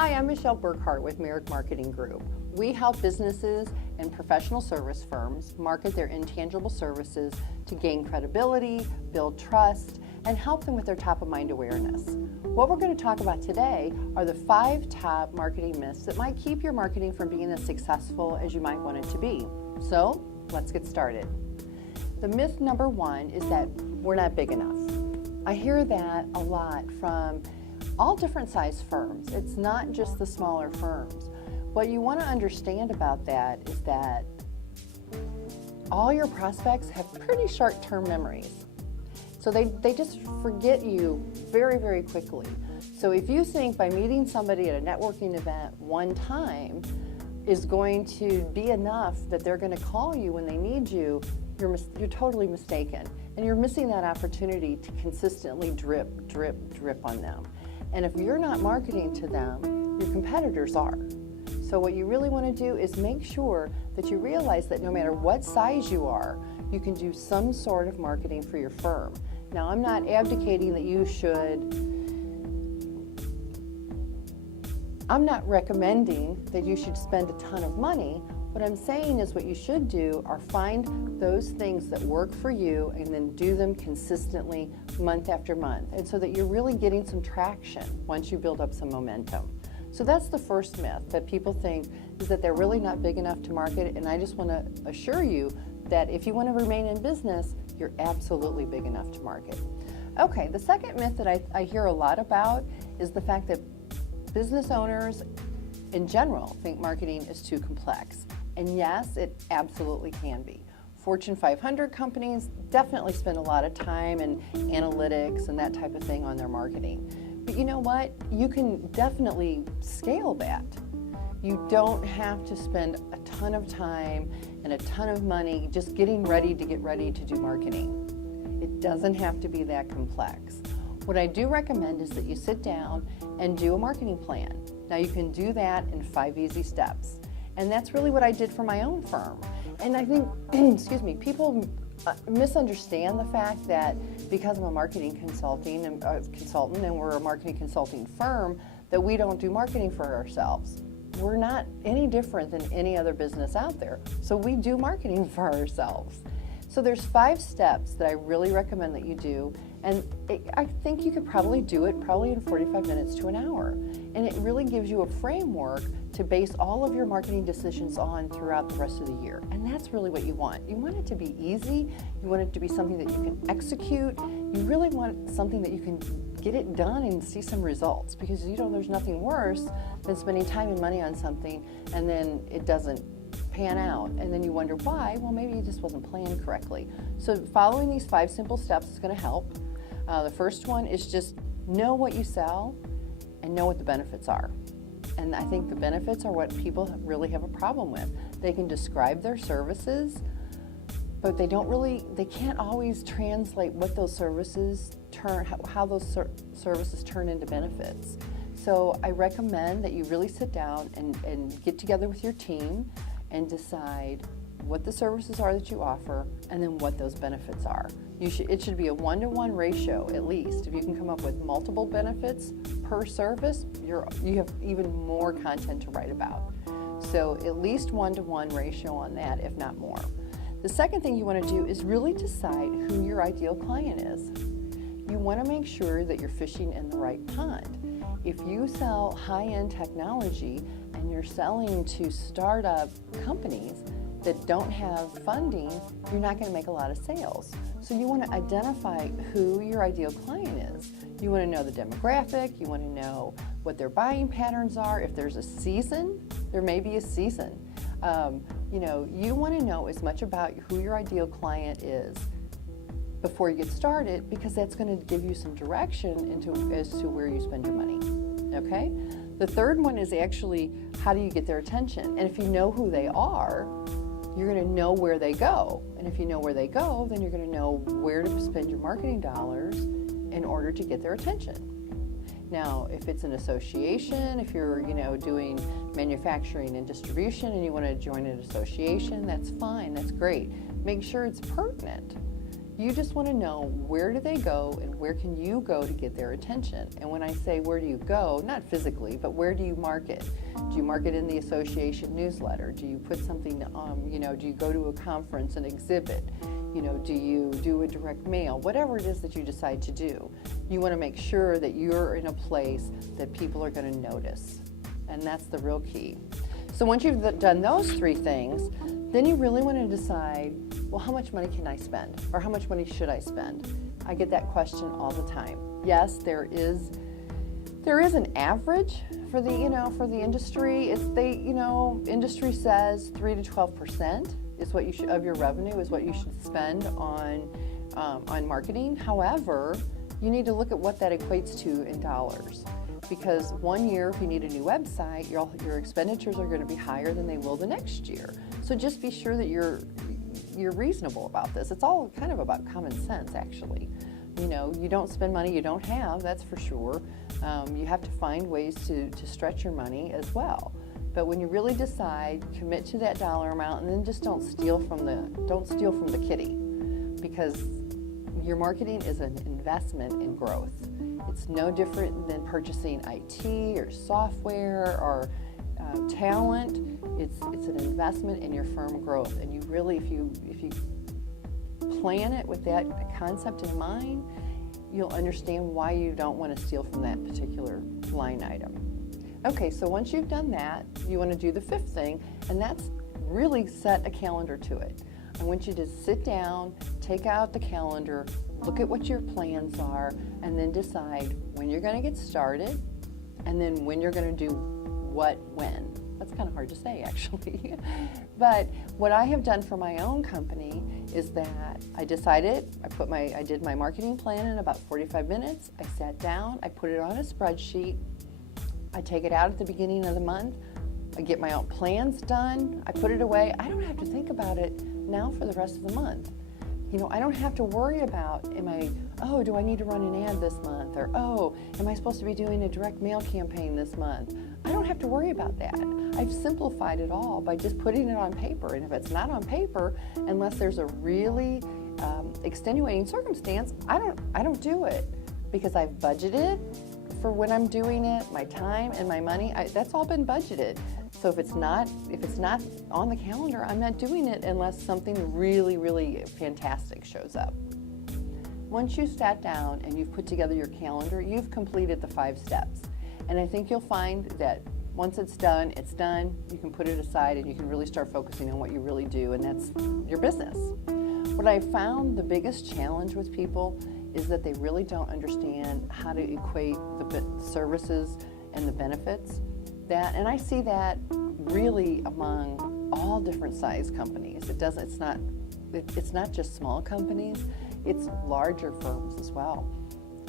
Hi, I'm Michele Burghardt with Merrick Marketing Group. We help businesses and professional service firms market their intangible services to gain credibility, build trust, and help them with their top-of-mind awareness. What we're going to talk about today are the 5 top marketing myths that might keep your marketing from being as successful as you might want it to be. So, let's get started. The myth number 1 is that we're not big enough. I hear that a lot from all different size firms. It's not just the smaller firms. What you want to understand about that is that all your prospects have pretty short-term memories. So they just forget you very, very quickly. So if you think by meeting somebody at a networking event one time is going to be enough that they're going to call you when they need you, you're totally mistaken. And you're missing that opportunity to consistently drip, drip, drip on them. And if you're not marketing to them, your competitors are. So what you really want to do is make sure that you realize that no matter what size you are, you can do some sort of marketing for your firm. Now, I'm not abdicating that you should, I'm not recommending that you should spend a ton of money. What I'm saying is what you should do are find those things that work for you and then do them consistently month after month. And so that you're really getting some traction once you build up some momentum. So that's the first myth that people think is that they're really not big enough to market. And I just want to assure you that if you want to remain in business, you're absolutely big enough to market. Okay, the second myth that I hear a lot about is the fact that business owners in general think marketing is too complex. And yes, it absolutely can be. Fortune 500 companies definitely spend a lot of time and analytics and that type of thing on their marketing. But you know what? You can definitely scale that. You don't have to spend a ton of time and a ton of money just getting ready to do marketing. It doesn't have to be that complex. What I do recommend is that you sit down and do a marketing plan. Now you can do that in 5 easy steps. And that's really what I did for my own firm. And I think, people misunderstand the fact that because I'm a marketing consultant and we're a marketing consulting firm, that we don't do marketing for ourselves. We're not any different than any other business out there. So we do marketing for ourselves. So there's 5 steps that I really recommend that you do. And I think you could probably do it in 45 minutes to an hour. And it really gives you a framework to base all of your marketing decisions on throughout the rest of the year. And that's really what you want. You want it to be easy. You want it to be something that you can execute. You really want something that you can get it done and see some results, because there's nothing worse than spending time and money on something and then it doesn't pan out, and then you wonder why. Well, maybe it just wasn't planned correctly. So following these 5 simple steps is going to help. The first one is just know what you sell and know what the benefits are. And I think the benefits are what people really have a problem with. They can describe their services, but they can't always translate what those services how those services turn into benefits. So I recommend that you really sit down and get together with your team and decide what the services are that you offer and then what those benefits are. It should be a 1-to-1 ratio at least. If you can come up with multiple benefits per service, you have even more content to write about. So at least 1-to-1 ratio on that, if not more. The second thing you want to do is really decide who your ideal client is. You want to make sure that you're fishing in the right pond. If you sell high-end technology and you're selling to startup companies that don't have funding, you're not going to make a lot of sales. So you want to identify who your ideal client is. You want to know the demographic, you want to know what their buying patterns are. If there's a season, there may be a season. You want to know as much about who your ideal client is before you get started, because that's going to give you some direction as to where you spend your money. Okay? The third one is actually, how do you get their attention? And if you know who they are, you're going to know where they go. And if you know where they go, then you're going to know where to spend your marketing dollars in order to get their attention. Now, if it's an association, if you're doing manufacturing and distribution and you want to join an association, that's fine, that's great. Make sure it's pertinent. You just want to know, where do they go and where can you go to get their attention? And when I say where do you go, not physically, but where do you market? Do you market in the association newsletter? Do you put something, do you go to a conference and exhibit? Do you do a direct mail? Whatever it is that you decide to do, you want to make sure that you're in a place that people are going to notice. And that's the real key. So once you've done those three things, then you really want to decide, well, how much money can I spend? Or how much money should I spend? I get that question all the time. Yes, there is an average for the industry. Industry says 3 to 12% is what you should, of your revenue is what you should spend on marketing. However, you need to look at what that equates to in dollars. Because one year, if you need a new website, your expenditures are going to be higher than they will the next year. So just be sure that you're reasonable about this. It's all kind of about common sense, actually. You don't spend money you don't have, that's for sure. You have to find ways to stretch your money as well. But when you really decide, commit to that dollar amount, and then just don't steal from the kitty, because your marketing is an investment in growth. It's no different than purchasing IT or software or talent. It's an investment in your firm growth, and you really, if you plan it with that concept in mind, you'll understand why you don't want to steal from that particular line item. Okay, so once you've done that, you want to do the fifth thing, and that's really set a calendar to it. I want you to sit down, take out the calendar, look at what your plans are, and then decide when you're going to get started, and then when you're going to do what when. That's kind of hard to say, actually. But what I have done for my own company is that I did my marketing plan in about 45 minutes. I sat down, I put it on a spreadsheet. I take it out at the beginning of the month. I get my own plans done. I put it away. I don't have to think about it now for the rest of the month. I don't have to worry about, do I need to run an ad this month? Or, am I supposed to be doing a direct mail campaign this month? I don't have to worry about that. I've simplified it all by just putting it on paper. And if it's not on paper, unless there's a really extenuating circumstance, I don't do it, because I've budgeted for when I'm doing it, my time and my money. That's all been budgeted. So if it's not on the calendar, I'm not doing it unless something really, really fantastic shows up. Once you sat down and you've put together your calendar, you've completed the 5 steps. And I think you'll find that once it's done, it's done. You can put it aside and you can really start focusing on what you really do, and that's your business. What I found the biggest challenge with people is that they really don't understand how to equate the services and the benefits. And I see that really among all different size companies. It's not just small companies, it's larger firms as well.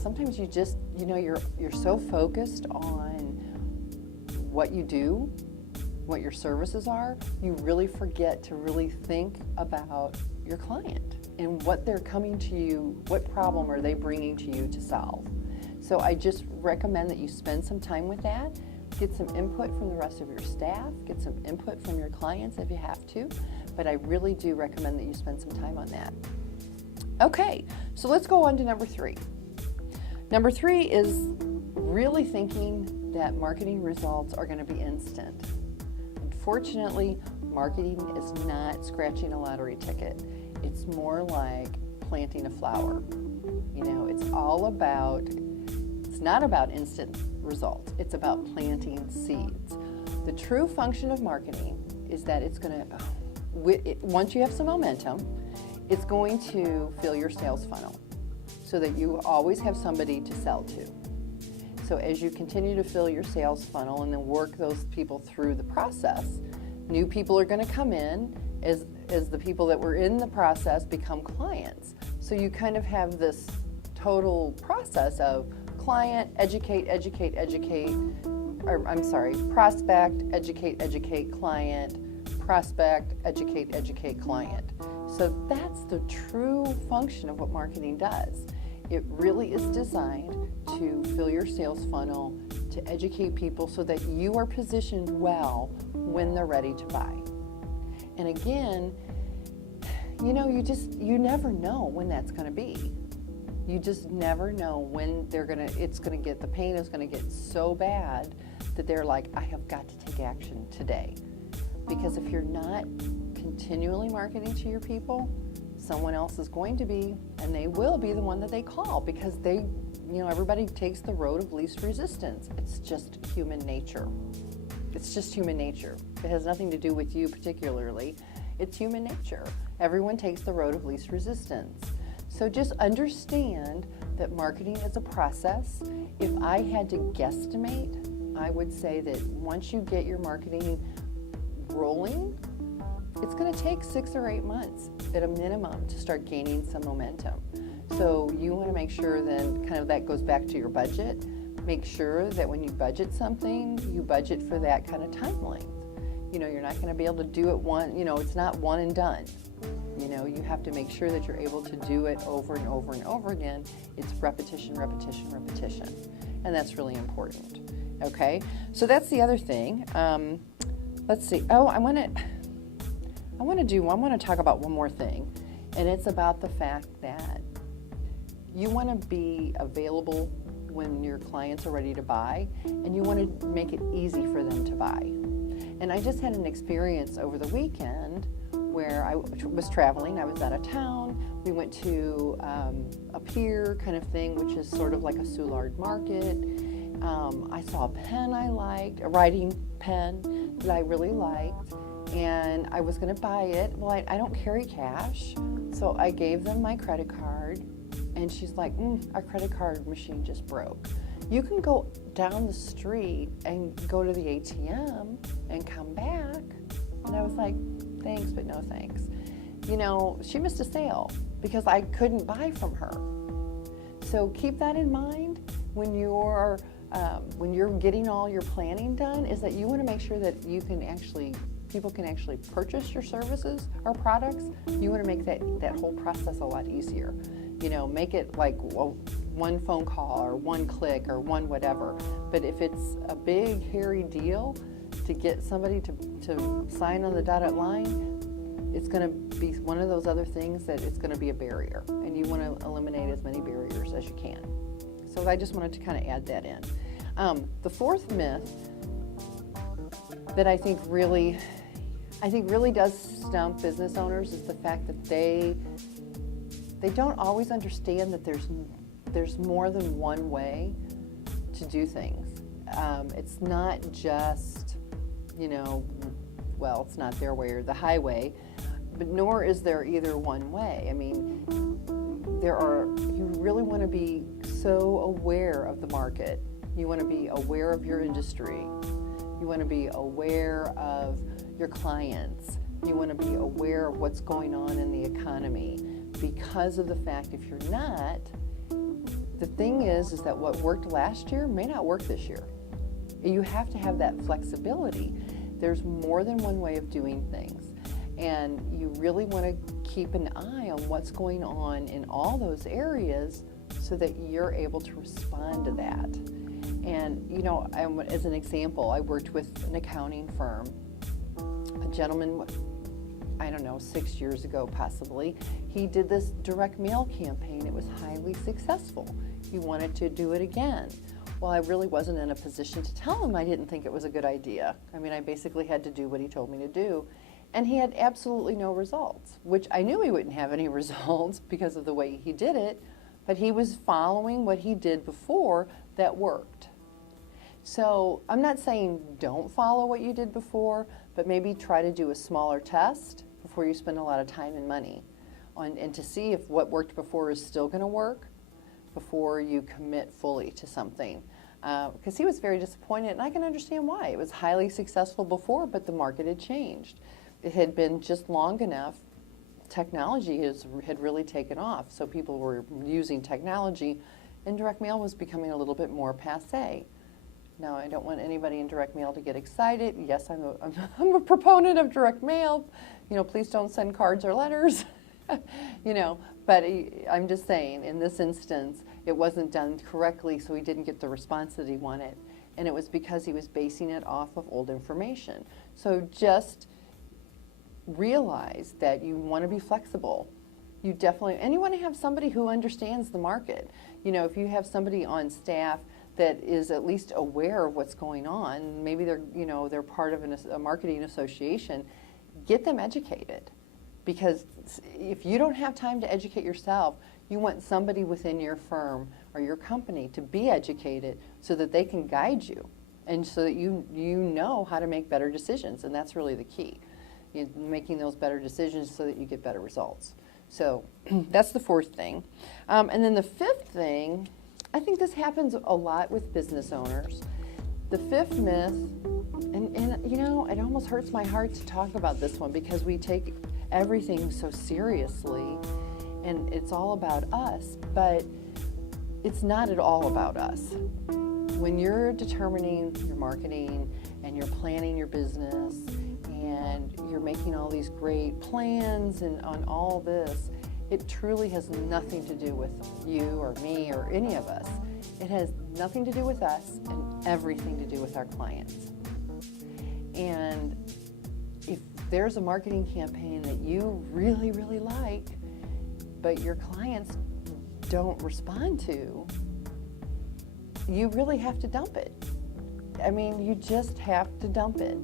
Sometimes you just, you're so focused on what you do, what your services are, you really forget to really think about your client and what they're coming to you, what problem are they bringing to you to solve. So I just recommend that you spend some time with that. Get some input from the rest of your staff, get some input from your clients if you have to, but I really do recommend that you spend some time on that. Okay, so let's go on to number 3. Number 3 is really thinking that marketing results are going to be instant. Unfortunately, marketing is not scratching a lottery ticket. It's more like planting a flower. It's not about instant results. It's about planting seeds. The true function of marketing is that it's going to, once you have some momentum, it's going to fill your sales funnel so that you always have somebody to sell to. So as you continue to fill your sales funnel and then work those people through the process, new people are going to come in as the people that were in the process become clients. So you kind of have this total process of client, prospect, educate, client, prospect, educate, client. So that's the true function of what marketing does. It really is designed to fill your sales funnel, to educate people so that you are positioned well when they're ready to buy. And again, you never know when that's going to be. You just never know when the pain is going to get so bad that they're like, I have got to take action today. Because if you're not continually marketing to your people, someone else is going to be, and they will be the one that they call, because everybody takes the road of least resistance. It's just human nature. It's just human nature. It has nothing to do with you particularly. It's human nature. Everyone takes the road of least resistance. So just understand that marketing is a process. If I had to guesstimate, I would say that once you get your marketing rolling, it's going to take 6 or 8 months at a minimum to start gaining some momentum. So you want to make sure then that goes back to your budget. Make sure that when you budget something, you budget for that kind of time length. You're not going to be able to do it it's not one and done. You have to make sure that you're able to do it over and over and over again. It's repetition, repetition, repetition. And that's really important. Okay? So that's the other thing. Let's see. Oh, I want to talk about one more thing. And it's about the fact that you want to be available when your clients are ready to buy, and you want to make it easy for them to buy. And I just had an experience over the weekend where I was traveling. I was out of town. We went to a pier kind of thing, which is sort of like a Soulard market. I saw a pen I liked, a writing pen that I really liked, and I was going to buy it. Well, I don't carry cash, so I gave them my credit card, and she's like, our credit card machine just broke. You can go down the street and go to the ATM and come back. And I was like, thanks, but no thanks. She missed a sale because I couldn't buy from her. So keep that in mind when you're getting all your planning done, is that you want to make sure that people can actually purchase your services or products. You want to make that whole process a lot easier. Make it like one phone call or one click or one whatever. But if it's a big, hairy deal to get somebody to sign on the dotted line, it's going to be one of those other things that it's going to be a barrier. And you want to eliminate as many barriers as you can. So I just wanted to kind of add that in. The fourth myth that I think really does stump business owners is the fact that they don't always understand that there's more than one way to do things. It's not just, it's not their way or the highway, but nor is there either one way. I mean, you really want to be so aware of the market. You want to be aware of your industry. You want to be aware of your clients. You want to be aware of what's going on in the economy. Because of the fact, if you're not, the thing is that what worked last year may not work this year. You have to have that flexibility. There's more than one way of doing things. And you really want to keep an eye on what's going on in all those areas so that you're able to respond to that. And, as an example, I worked with an accounting firm. A gentleman, 6 years ago possibly, he did this direct mail campaign. It was highly successful. He wanted to do it again. Well, I really wasn't in a position to tell him I didn't think it was a good idea. I basically had to do what he told me to do. And he had absolutely no results, which I knew he wouldn't have any results because of the way he did it, but he was following what he did before that worked. So I'm not saying don't follow what you did before, but maybe try to do a smaller test before you spend a lot of time and money and to see if what worked before is still going to work before you commit fully to something. Because he was very disappointed, and I can understand why. It was highly successful before, but the market had changed. It had been just long enough. Technology had really taken off, so people were using technology, and direct mail was becoming a little bit more passé. Now, I don't want anybody in direct mail to get excited. Yes, I'm a proponent of direct mail. Please don't send cards or letters. But I'm just saying, in this instance, it wasn't done correctly, so he didn't get the response that he wanted. And it was because he was basing it off of old information. So just realize that you want to be flexible. You definitely, and you want to have somebody who understands the market. You know, if you have somebody on staff that is at least aware of what's going on, maybe they're part of a marketing association, get them educated. Because if you don't have time to educate yourself, you want somebody within your firm or your company to be educated so that they can guide you and so that you know how to make better decisions. And that's really the key, making those better decisions so that you get better results. So that's the fourth thing. And then the fifth thing, I think this happens a lot with business owners. The fifth myth, and you know, it almost hurts my heart to talk about this one because we take everything so seriously and it's all about us, but it's not at all about us. When you're determining your marketing and you're planning your business and you're making all these great plans and on all this, it truly has nothing to do with you or me or any of us. It has nothing to do with us and everything to do with our clients. And if there's a marketing campaign that you really, really like, but your clients don't respond to, you really have to dump it. I mean, you just have to dump it.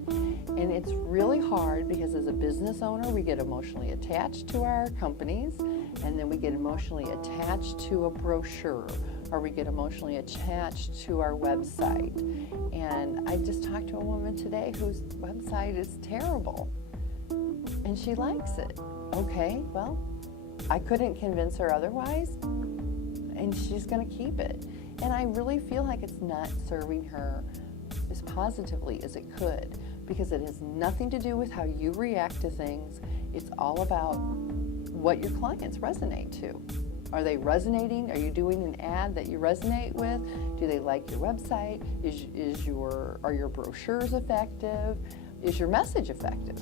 And it's really hard because as a business owner, we get emotionally attached to our companies, and then we get emotionally attached to a brochure, or we get emotionally attached to our website. And I just talked to a woman today whose website is terrible, and she likes it. Okay, well, I couldn't convince her otherwise, and she's going to keep it. And I really feel like it's not serving her as positively as it could, because it has nothing to do with how you react to things. It's all about what your clients resonate to. Are they resonating? Are you doing an ad that you resonate with? Do they like your website? Are your brochures effective? Is your message effective?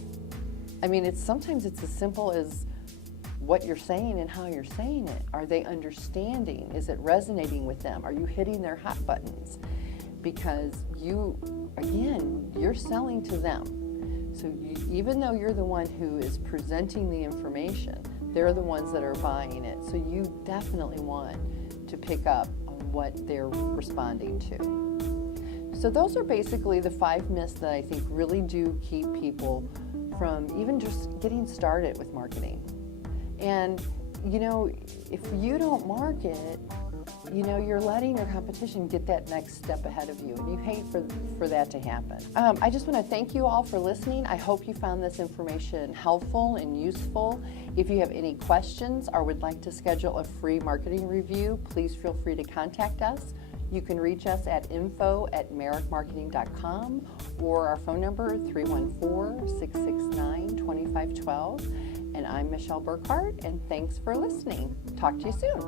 I mean, sometimes it's as simple as what you're saying and how you're saying it. Are they understanding? Is it resonating with them? Are you hitting their hot buttons? Because you're selling to them. So even though you're the one who is presenting the information, they're the ones that are buying it. So you definitely want to pick up on what they're responding to. So those are basically the 5 myths that I think really do keep people from even just getting started with marketing. And, you know, if you don't market, you know, you're letting your competition get that next step ahead of you, and you hate for that to happen. I just want to thank you all for listening. I hope you found this information helpful and useful. If you have any questions or would like to schedule a free marketing review, please feel free to contact us. You can reach us at info@merrickmarketing.com or our phone number 314-669-2512. And I'm Michele Burghardt, and thanks for listening. Talk to you soon.